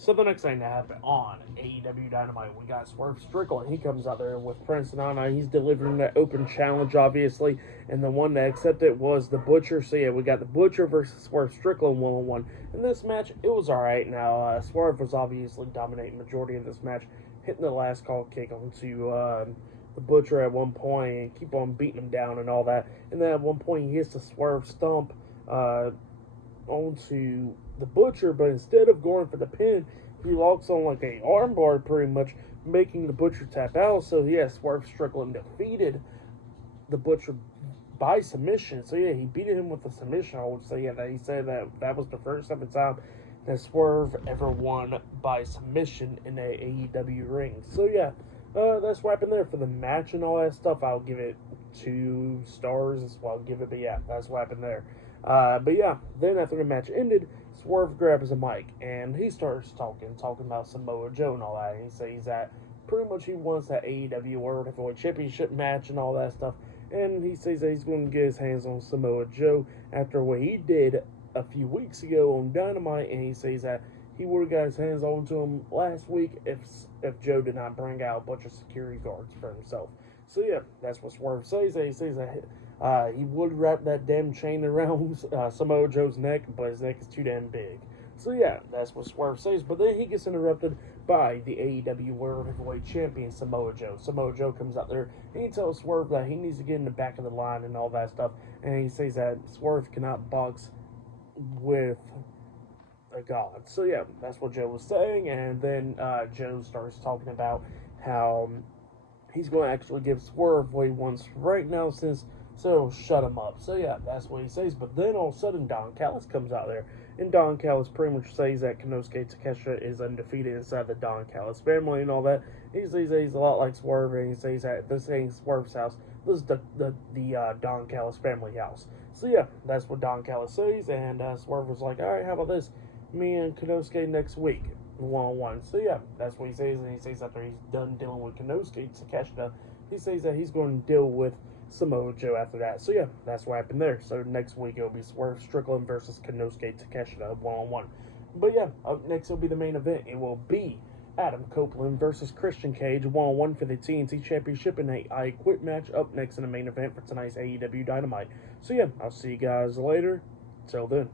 So the next thing to happen on AEW Dynamite, we got Swerve Strickland. He comes out there with Prince Nana. He's delivering that open challenge, obviously, and the one that accepted was the Butcher. So yeah, we got the Butcher versus Swerve Strickland 1-on-1. In this match, it was all right. Now Swerve was obviously dominating the majority of this match, hitting the last call kick onto the Butcher at one point and keep on beating him down and all that. And then at one point he hits the Swerve Stomp onto the Butcher, but instead of going for the pin, he locks on like a armbar pretty much, making the Butcher tap out. So yeah, Swerve Strickland defeated the Butcher by submission. So yeah, he beat him with a submission. I would say that he said that was the first ever time that Swerve ever won by submission in a AEW ring. So yeah, that's what happened there for the match and all that stuff. I'll give it 2 stars. That's what I'll give it. But yeah, that's what happened there. But yeah, then after the match ended, Swerve grabs a mic and he starts talking about Samoa Joe and all that. And he says that pretty much he wants that AEW World Heavyweight Championship match and all that stuff. And he says that he's going to get his hands on Samoa Joe after what he did a few weeks ago on Dynamite. And he says that he would have got his hands on to him last week if Joe did not bring out a bunch of security guards for himself. So yeah, that's what Swerve says. He says that he would wrap that damn chain around Samoa Joe's neck, but his neck is too damn big. So yeah, that's what Swerve says. But then he gets interrupted by the AEW World Heavyweight Champion Samoa Joe. Samoa Joe comes out there and he tells Swerve that he needs to get in the back of the line and all that stuff. And he says that Swerve cannot box with a god. So yeah, that's what Joe was saying. And then Joe starts talking about how he's going to actually give Swerve what he wants right now, so shut him up. So yeah, that's what he says. But then all of a sudden Don Callis comes out there, and Don Callis pretty much says that Konosuke Takeshita is undefeated inside the Don Callis family and all that. He says that he's a lot like Swerve, and he says that this ain't Swerve's house. This is the Don Callis family house. So yeah, that's what Don Callis says, and Swerve was like, all right, how about this? Me and Konosuke next week, 1-on-1. So yeah, that's what he says, and he says after he's done dealing with Konosuke Takeshita, he says that he's going to deal with Samoa Joe after that. So yeah, that's what happened there. So next week it'll be Swerve Strickland versus Konosuke Takeshita 1-on-1. But yeah, up next will be the main event. It will be Adam Copeland versus Christian Cage 1-on-1 for the TNT Championship in a I Quit match up next in the main event for tonight's AEW Dynamite. So yeah, I'll see you guys later. Till then.